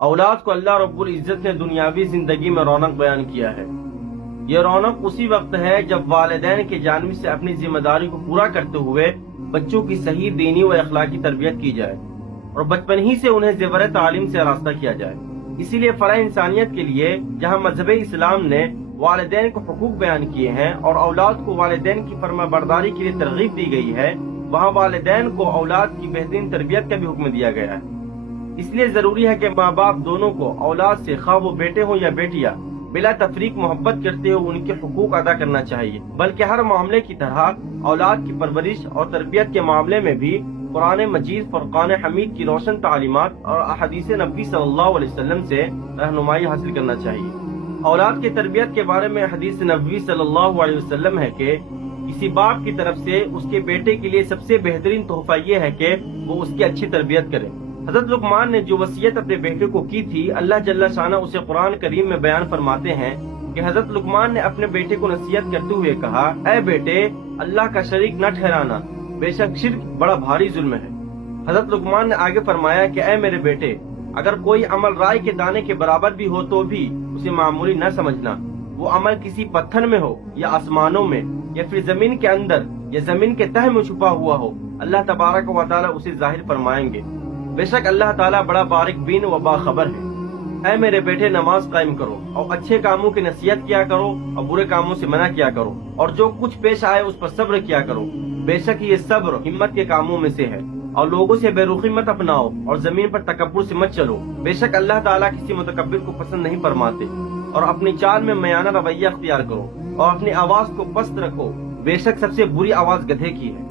اولاد کو اللہ رب العزت نے دنیاوی زندگی میں رونق بیان کیا ہے۔ یہ رونق اسی وقت ہے جب والدین کی جانب سے اپنی ذمہ داری کو پورا کرتے ہوئے بچوں کی صحیح دینی و اخلاقی تربیت کی جائے اور بچپن ہی سے انہیں زیور تعلیم سے آراستہ کیا جائے۔ اسی لیے فلاح انسانیت کے لیے جہاں مذہب اسلام نے والدین کو حقوق بیان کیے ہیں اور اولاد کو والدین کی فرما برداری کے لیے ترغیب دی گئی ہے، وہاں والدین کو اولاد کی بہترین تربیت کا بھی حکم دیا گیا ہے۔ اس لیے ضروری ہے کہ ماں باپ دونوں کو اولاد سے، خواہ وہ بیٹے ہوں یا بیٹیاں، بلا تفریق محبت کرتے ہوئے ان کے حقوق ادا کرنا چاہیے، بلکہ ہر معاملے کی طرح اولاد کی پرورش اور تربیت کے معاملے میں بھی قرآن مجید فرقان حمید کی روشن تعلیمات اور احادیث نبی صلی اللہ علیہ وسلم سے رہنمائی حاصل کرنا چاہیے۔ اولاد کی تربیت کے بارے میں حدیث نبوی صلی اللہ علیہ وسلم ہے کہ کسی باپ کی طرف سے اس کے بیٹے کے لیے سب سے بہترین تحفہ یہ ہے کہ وہ اس کی اچھی تربیت کرے۔ حضرت لقمان نے جو وصیت اپنے بیٹے کو کی تھی، اللہ جل شانہ اسے قرآن کریم میں بیان فرماتے ہیں کہ حضرت لقمان نے اپنے بیٹے کو نصیحت کرتے ہوئے کہا، اے بیٹے، اللہ کا شریک نہ ٹھہرانا، بے شک شرک بڑا بھاری ظلم ہے۔ حضرت لقمان نے آگے فرمایا کہ اے میرے بیٹے، اگر کوئی عمل رائے کے دانے کے برابر بھی ہو تو بھی اسے معمولی نہ سمجھنا۔ وہ عمل کسی پتھر میں ہو یا آسمانوں میں یا پھر زمین کے اندر یا زمین کے تہ میں چھپا ہوا ہو، اللہ تبارک و تعالی اسے ظاہر فرمائیں گے۔ بے شک اللہ تعالیٰ بڑا باریک بین و باخبر ہے۔ اے میرے بیٹے، نماز قائم کرو اور اچھے کاموں کی نصیحت کیا کرو اور برے کاموں سے منع کیا کرو، اور جو کچھ پیش آئے اس پر صبر کیا کرو۔ بے شک یہ صبر ہمت کے کاموں میں سے ہے، اور لوگوں سے بے رخی مت اپناؤ اور زمین پر تکبر سے مت چلو۔ بے شک اللہ تعالیٰ کسی متکبر کو پسند نہیں فرماتے۔ اور اپنی چال میں میانہ رویہ اختیار کرو اور اپنی آواز کو پست رکھو، بے شک سب سے بری آواز گدھے کی ہے۔